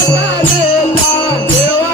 देवा देवा